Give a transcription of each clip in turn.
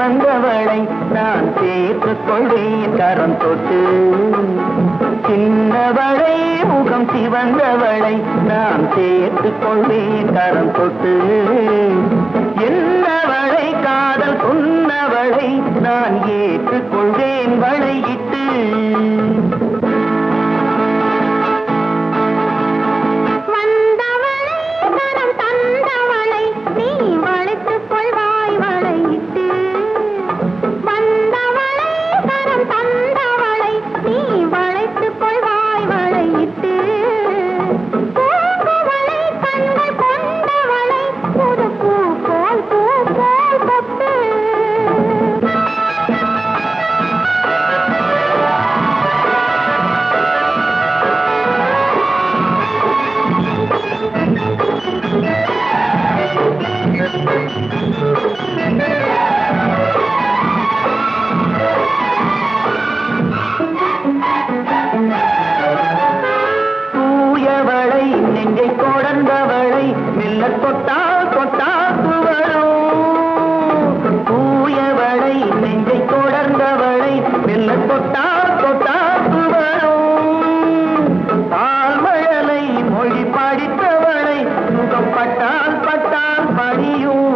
சிவந்தவளை நான் சேர்த்துக் கொள்வேன் கரம் தொட்டு. சின்னவளை முகம் சிவந்தவளை நான் சேர்த்துக் கொள்வேன் கரம் தொட்டு. என்னவளை காதல் சொன்னவளை நான் ஏற்றுக் கொள்வேன் வளையிட்டு. தூயவளை நெஞ்சை தொடர்ந்தவளை மெல்ல தொட்டால் தொட்டால் துவரும். தூயவளை நெஞ்சை தொடர்ந்தவளை மெல்ல தொட்டால் தொட்டால் துவரும். பால்மழலை மொழி படித்தவளை முகம் பட்டால் பட்டால் படியும்.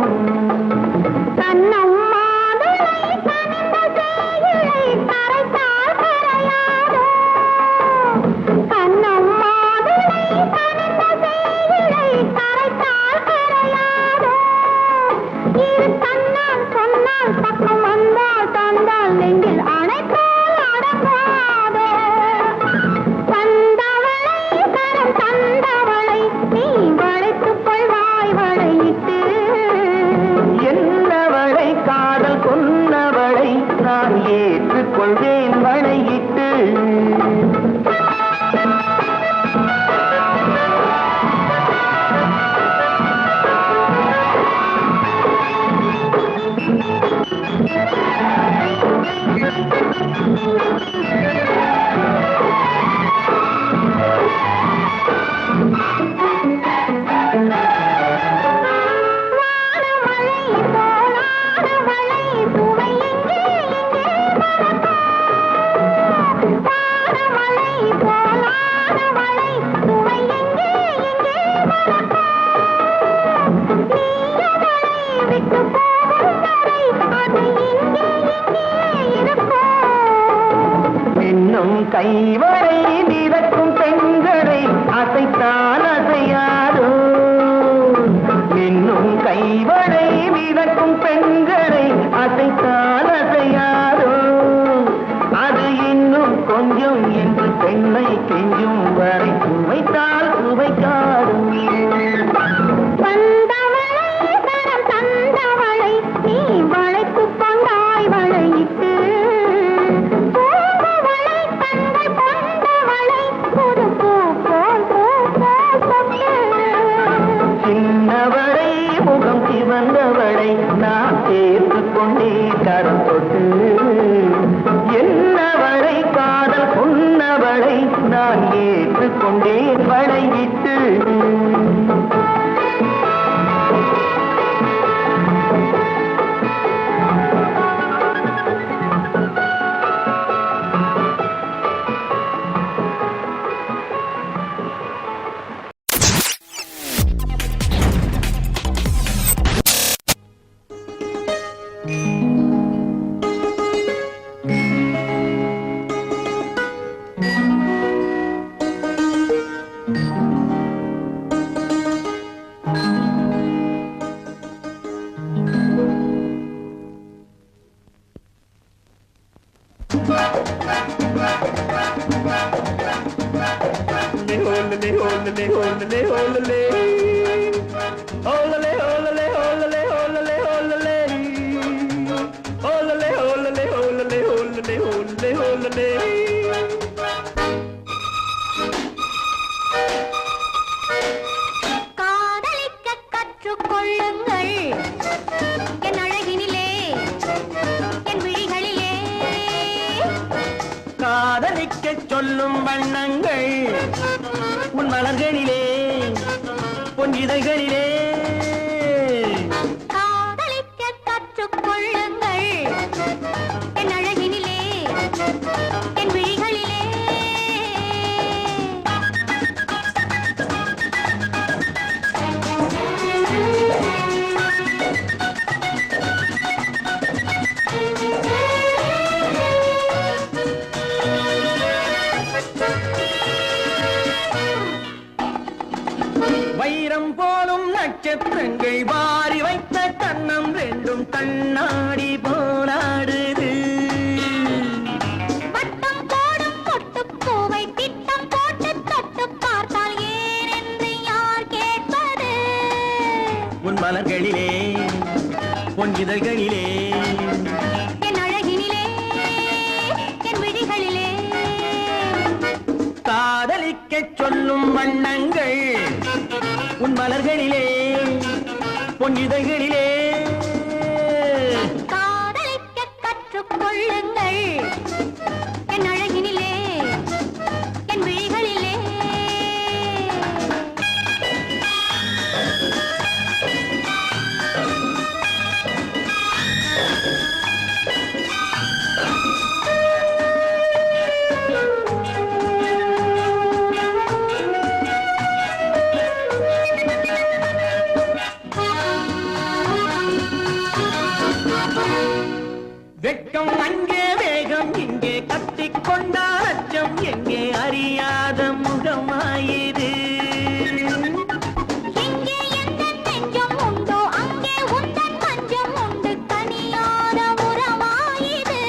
நான் ஏற்றுக்கொள்வேன் வளையிட்டு. கைவரை மிதக்கும் பெண்களை அசைத்தான் அசையாதோ. இன்னும் கைவரை மிதக்கும் பெண்களை அசைத்தான் அசையாதோ. அது இன்னும் கொஞ்சம் என்று பெண்ணை கெஞ்சும் வரை சுவைத்தால் சுவைக்காது. வந்தவளை நான் சேர்த்துக் கொண்டே கரம் தொட்டு. என்னவளை காதல் சொன்னவளை நான் ஏற்றுக்கொண்டே வளையிட்டு. காதலிக்க கற்றுக்கொள்ளுங்கள் என் அழகினிலே என் விழிகளிலே. காதலிக்க சொல்லும் வண்ணங்கள் உன் மலர்களிலே பொன் இதழ்களிலே. காதலிக்க கற்றுக்கொள்ளுங்கள் வைரம் போலும் நட்சத்திரங்கள் வாரி வைத்த கண்ணம் ரெண்டும் கண்ணாடி போலாடுது. வட்டம் போடும் பொட்டுப்பூவை திட்டம் போட்டு தொட்டு பார்த்தால் ஏனென்று யார் கேட்பது? உன் மலர்களிலே பொன் இதழ்களிலே என் அழகினிலே என் விழிகளிலே காதலிக்கச் சொல்லும் வண்ணங்கள் உன் மலர்களிலே பொன் இதழ்களிலே காதலிக்க கற்றுக்கொள்ளுங்கள் என் அழகினிலே என் விழிகளிலே. வெட்கம் அங்கே வேகம் இங்கே கட்டிக்கொண்டால் அச்சம் எங்கே அறியாத முகமாயிரு. எங்கே எந்தன் நெஞ்சம் உண்டோ அங்கே உந்தன் மஞ்சம் உண்டு தனியாத உறவாயிது.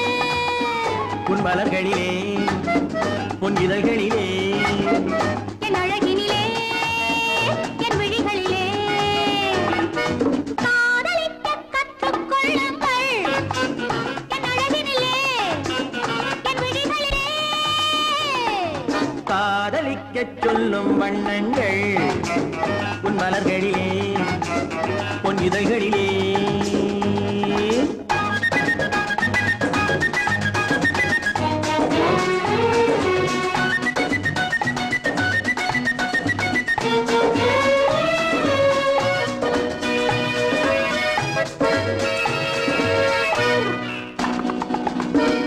உன் மலர்களிலே பொன் இதழ்களிலே என் அழகினிலே என் விழிகளிலே காதலிக்க கற்றுக்கொள்ளுங்கள் என் அழகினிலே என் விழிகளிலே. காதலிக்கச் சொல்லும் வண்ணங்கள் உன் மலர்களிலே பொன் இதழ்களிலே.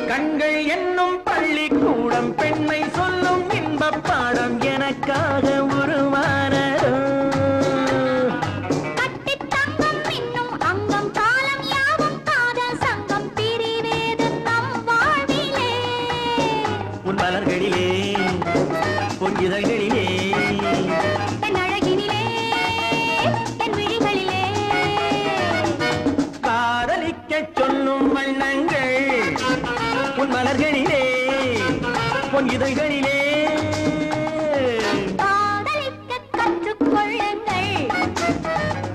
கண்கள் என்னும் பள்ளிக்கூடம் பெண்மை சொல்லும் இன்பப் பாடம் எனக்காக உருவானதோ. கட்டித் தங்கம் மின்னும் அங்கம் காலம் யாவும் காதல் சங்கம் பிரிவேது நம் வாழ்விலே. உன் மலர்களிலே பொன் இதழ்களிலே என் அழகினிலே என் விழிகளிலே காதலிக்கச் சொல்லும் வண்ணங்கள் உன் மலர்களிலே பொன் இதழ்களிலே. காதலிக்க கற்றுக்கொள்ளுங்கள்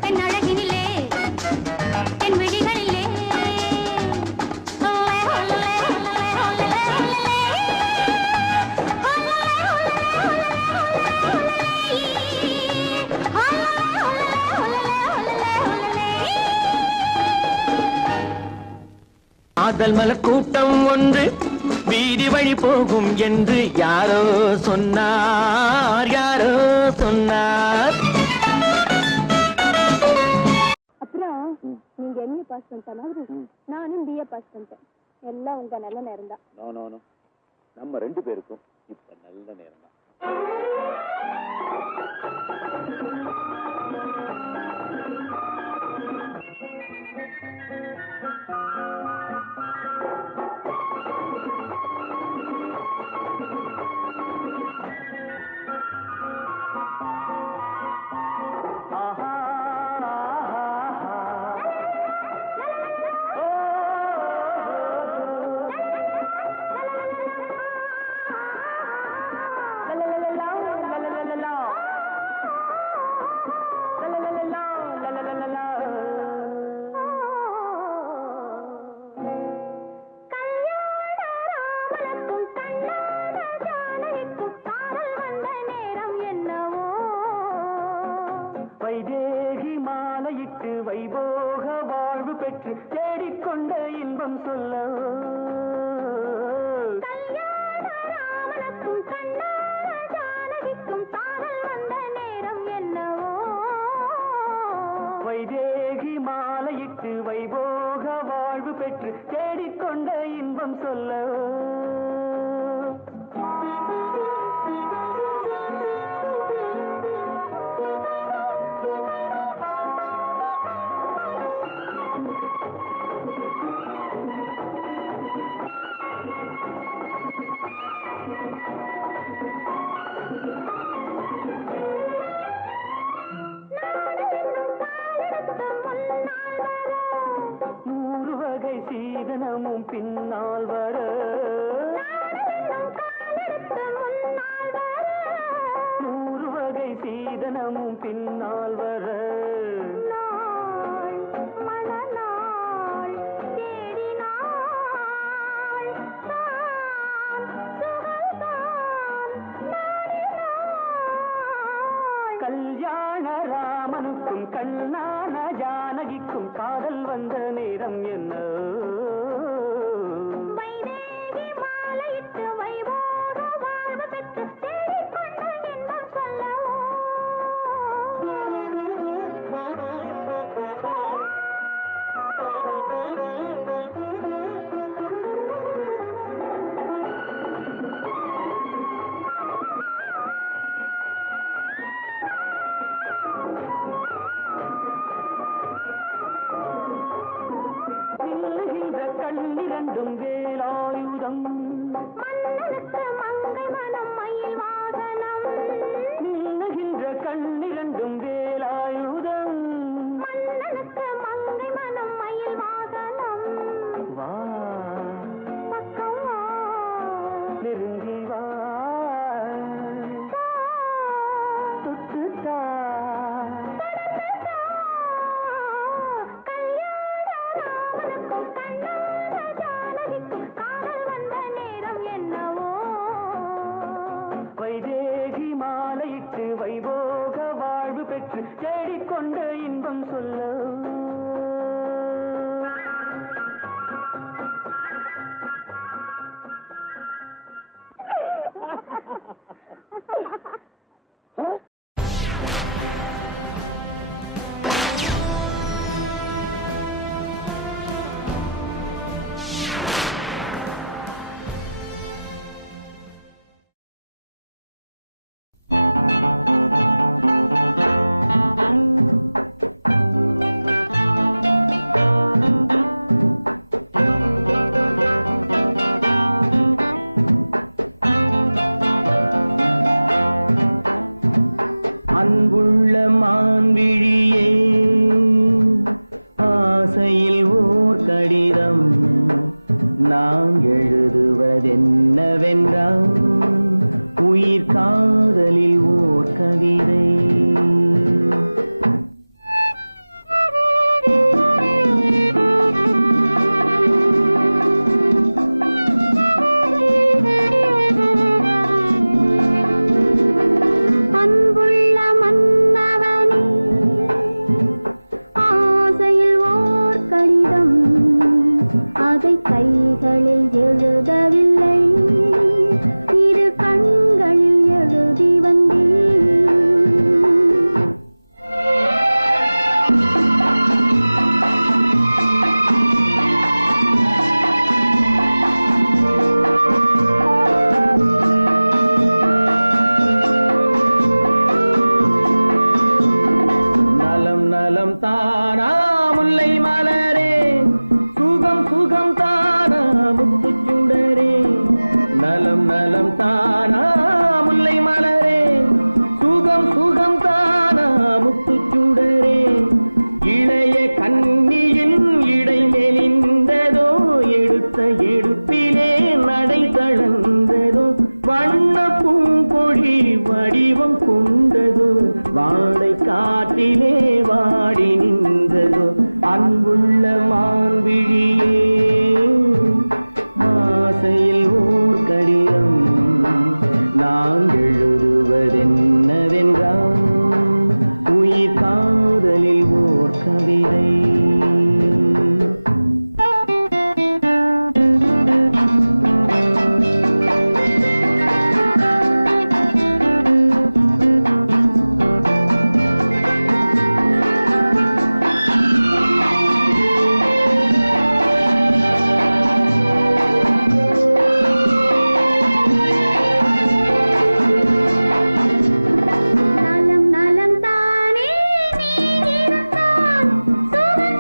என் அழகினிலே என் விழிகளிலே. காதல் மலர் கூட்டம் ஒன்று வீதி வழி போகும் என்று யாரோ சொன்னார் யாரோ சொன்னார். அப்புறம் நீங்க எம்ஏ பாஸ் பண்ணிட்ட மாதிரி நானும் பிஏ பாஸ் பண்ணிட்டேன். எல்லாம் உங்க நல்ல நேரம் தான். நோ நோ நோ, நம்ம ரெண்டு பேருக்கும் இப்ப நல்ல நேரம் தான். வைதேகி மாலையிட்டு வைபோக வாழ்வு பெற்று தேடிக்கொண்ட இன்பம் சொல்ல வைதேகி மாலையிட்டு வைபோக வாழ்வு பெற்று தேடிக்கொண்ட இன்பம் சொல்ல சீதனமும் பின்னால் வர நூறு வகை சீதனமும் பின்னால் வர கல்யாண ராமனுக்கும் கண்ணான ஜானகிக்கும் காதல் வந்த நேரம் என்ன வைதேகி மாலையிட்டு வைபோக வாழ்வு பெற்று தேடிக்கொண்ட இன்பம் சொல்லவோ கண்ணிரண்டும் வேலாயுதம் மன்னனுக்கு மங்கை மனம் மயில் வாகனம் நின்னுகின்ற கண்ணிரண்டும் வேலாயுதம் மன்னனுக்கு மங்கை மனம் மயில் வாகனம் வா பக்கம் வா நெருங்கி வா தொட்டுட்டா ராமனுக்கும் கண்ணான ஜானகிக்கும் காதல் வந்த நேரம் என்னவோ வைதேகி மாலையிட்டு வைபோக வாழ்வு பெற்று தேடிக்கொண்ட இன்பம் சொல்ல அன்புள்ள மான்விழியே ஆசையில் ஓர் கடிதம் நான் எழுதுவதென்னவென்றால் உயிர் காதலில் ஓர் கவிதை அன்புள்ள மன்னவனே ஆசையில் ஓர் கடிதம் அதை கைகளில் எழுதவில்லை இரு கண்களில் எழுதி வந்தேன் நலம் நலம் தானா முல்லை மலரே சுகம் சுகம் தானா முத்துச்சுடரே நலம் நலம் தானா முல்லை மலரே சுகம் சுகம் தானா முத்துச்சுடரே இளைய கண்ணியின் இடை மெலிந்ததோ எடுத்த எடுப்பிலே நடை தளர்ந்ததோ வண்ண பூங்கொடி வடிவம் கொண்டதோ வாடை காட்டிலே வாடி நின்றதோ அன்புள்ள மான்விழியே ஆசையில் ஓர் கடிதம் நான் எழுதுவதென்னவென்றால் உயிர் காதலில் ஓர் கவிதை நலம் நலம் தானே நீ இருந்தால் சுகம்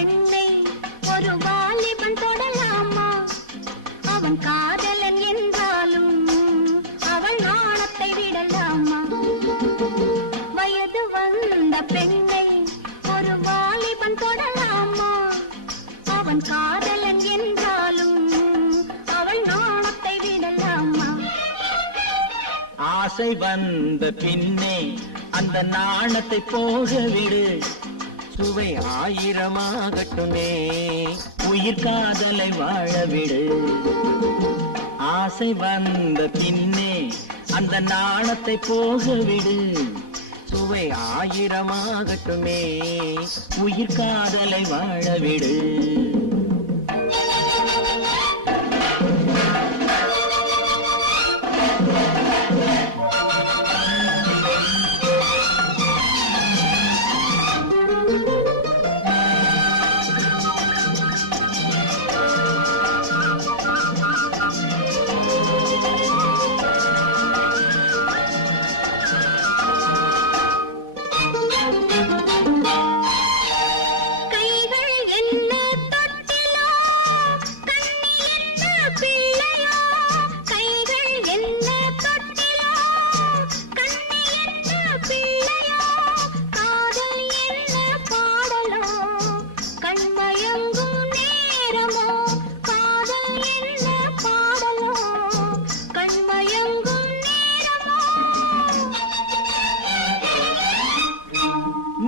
பெண்ணை ஒரு வாலிபன் தொடலாமா? அவன் காதலன் என்றாலும் அவள் நாணத்தை விடலாமா? வயது வந்த பெண்ணை ஒரு வாலிபன் தொடலாமா? அவன் காதலன் என்றாலும் அவள் நாணத்தை விடலாமா? ஆசை வந்த பின்னே அந்த நாணத்தை போக விடு. சுவை 1000ஆகட்டுமே, உயிர் காதலை வாழ விடு. ஆசை வந்த பின்னே அந்த நாணத்தை போக விடு. சுவை 1000ஆகட்டுமே, உயிர் காதலை வாழ விடு.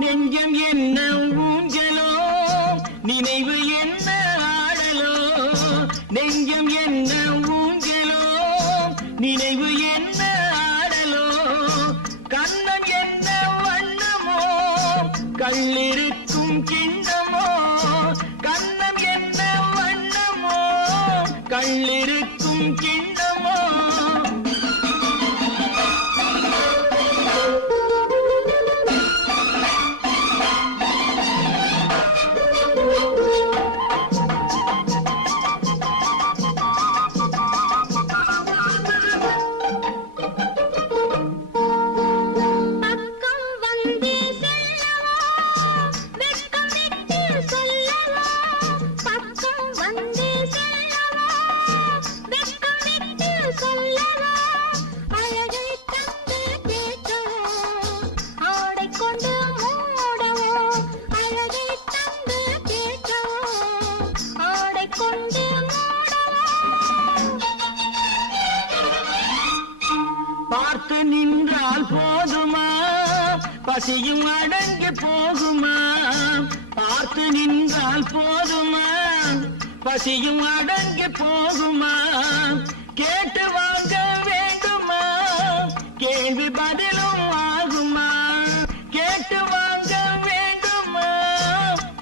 நெஞ்சம் என்ன ஊஞ்சலோ, நினைவு என்ன ஆடலோ. நெஞ்சம் என்ன ஊஞ்சலோ, நினைவு என்ன ஆடலோ. கண்ணம் என்ன வண்ணமோ, கள்ளிருக்கும் கிண்ணமோ. கண்ணம் என்ன வண்ணமோ, கள்ளிருக்கும் கிண்ணமோ. பார்த்து நின்றால் போதுமா, பசியும் அடங்கி போகுமா. பார்த்து நின்றால் போதுமா, பசியும் அடங்கி போகுமா. கேட்டு வாங்க வேண்டுமா, கேள்வி பதிலும் ஆகுமா. கேட்டு வாங்க வேண்டுமா,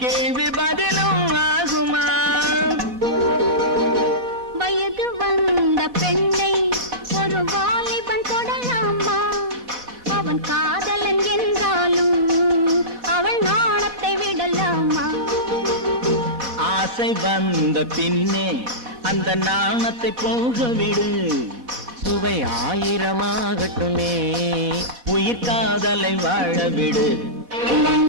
கேள்வி பதிலும் ஆகுமா. வயது வந்த பெண்ணை ஒரு வாலிபன் தொடலாமா? அவன் காதலன் என்றாலும் அவள் நாணத்தை விடலாமா? ஆசை வந்த பின்னே அந்த நாணத்தை போக விடு. சுவை 1000ஆகட்டுமே, உயிர் காதலை வாழ விடு.